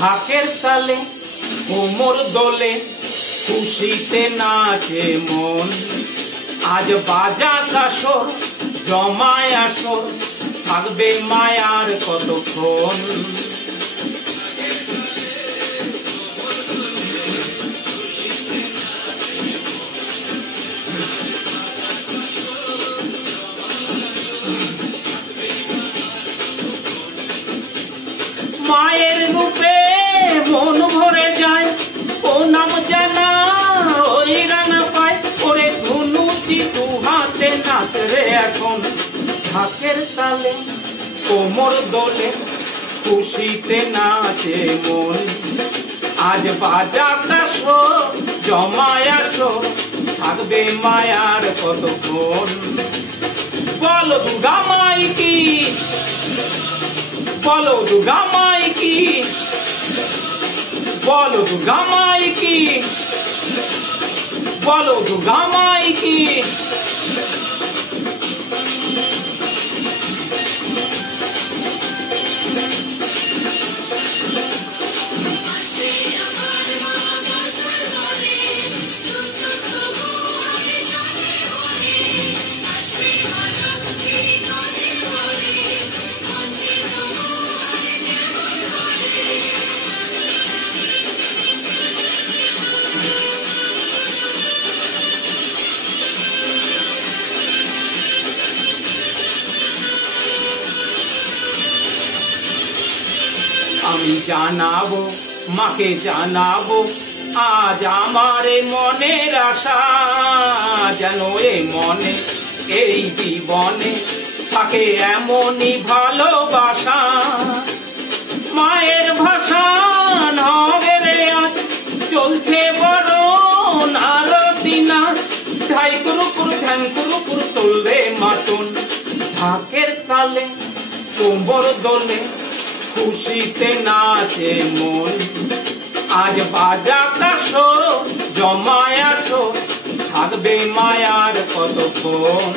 ঢাকের তালে কোমর দোলে খুশিতে নাচে মন। আজ বাজা কাসর জমায় আসর থাকবে মায়ার কতক্ষণ। মায়ের রূপে মন ভরে যায়, ও নাম জানা ওই রানা পায়। ওরে ধুনুচি দু হাতে নাচ রে এখন ঢাকের তালে কোমর দোলে খুশিতে নাচে মন। আজ বাজা কাসর জমায় আসর থাকবে মায়ার কতক্ষণ। বলো দুর্গা মাই কি, বলো দুর্গা মাই কি, বলো দুর্গা মাই কি, বলো দুর্গা মাই কি। আমি জানাবো মাকে জানাবো আজ আমার মনের আশা, যেন এ মনে এই জীবনে থাকে এমনই ভালোবাসা। মায়ের ভাষা হবে রে আজ চলছে বরণ আরতি না। ধাই কুরু কুরু ধ্যান কুরু কুরু তুলবে মাতন ঢাকের তালে কোমর দোলে খুশিতে নাচে মন। আজ বাজা কাসর জমায় আসর থাকবে মায়ার কতক্ষণ।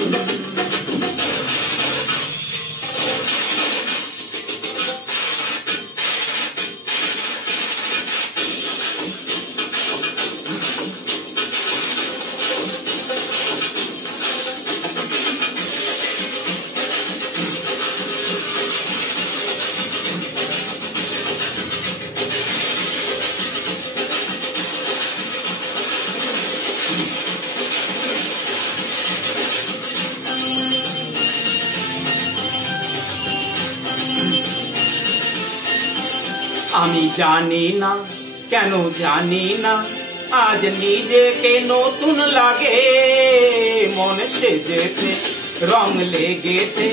আমি জানি না কেন জানি না আজ নিজেকে নতুন লাগে। মন সেজেছে রং লেগেছে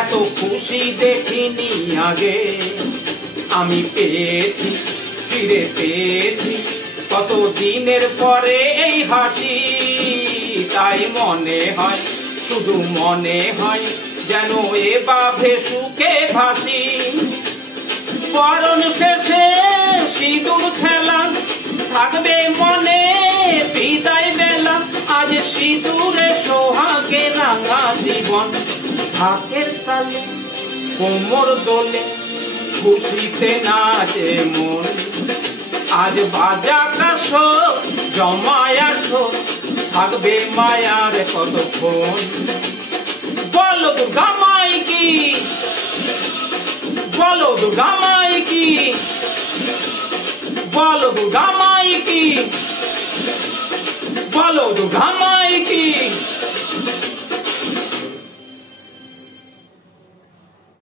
এত খুশি দেখিনি আগে। আমি পেয়েছি ফিরে পেয়েছি কত দিনের পরে এই হাসি। তাই মনে হয় শুধু মনে হয় যেন এভাবে সুখে ভাসি। বরণ শেষে সিঁদুর খেলা থাকবে মনে বিদায় বেলা। আজ সিঁদুরে সোহাগে রাঙা জীবন ঢাকের তালে কোমর দোলে খুশিতে নাচে মন। আজ বাজা কাসর জমায় আসর থাকবে মায়ার কতক্ষণ। বলো দুর্গা মাই কি, বলো দুর্গা মাই কি, বলো দুর্গা মাই কি, বলো দুর্গা মাই কি।